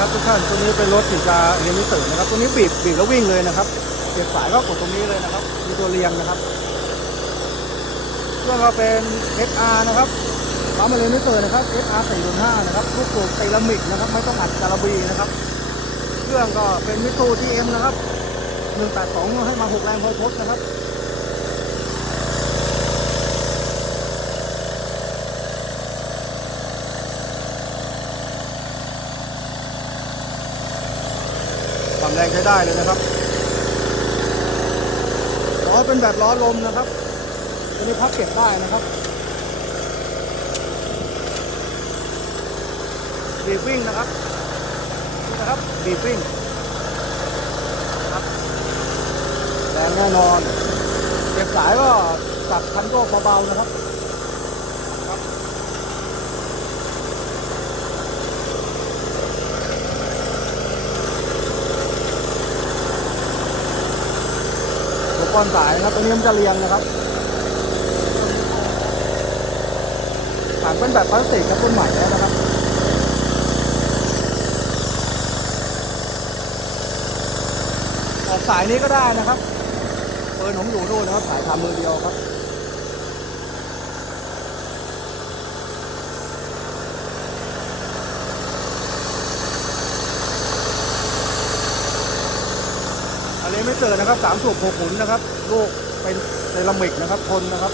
ครับทุกท่านตัวนี้เป็นรถสีกาเฮลิเตอร์นะครับตัวนี้บีบบีบแล้ววิ่งเลยนะครับเก็บสายก็กดตรงนี้เลยนะครับ มีตัวเรียงนะครับเครื่องก็เป็น XR นะครับปั๊มเฮลิเตอร์นะครับ XR 405นะครับลูกสูบเซรามิกนะครับ ไม่ต้องอัดการบีนะครับ เครื่องก็เป็นมิตู TM นะครับ182ให้มา6แรงพอยทดนะครับามแรงใช้ได้เลยนะครับล้อเป็นแบบล้อลมนะครับตัวนี้พับเก็บได้นะครับบีบวิ่งนะครับนี่นะครับบีบวิ่งครับแรงแน่นอน เก็บสายก็จับคันโยกเบาๆนะครับ อุปกรสายนะครับตัวนี้มันจะเรียงนะครับฐานเป็นแบบพลาสติกครับรุ่นใหม่แล้วนะครับออกสายนี้ก็ได้นะครับเปิดผมอยู่นู่นนะครับสายทำมือเดียวครับ อันนี้ไม่เจอนะครับสามสูบหกขุนนะครับ ลูกเป็นเซรามิกนะครับทนนะครับ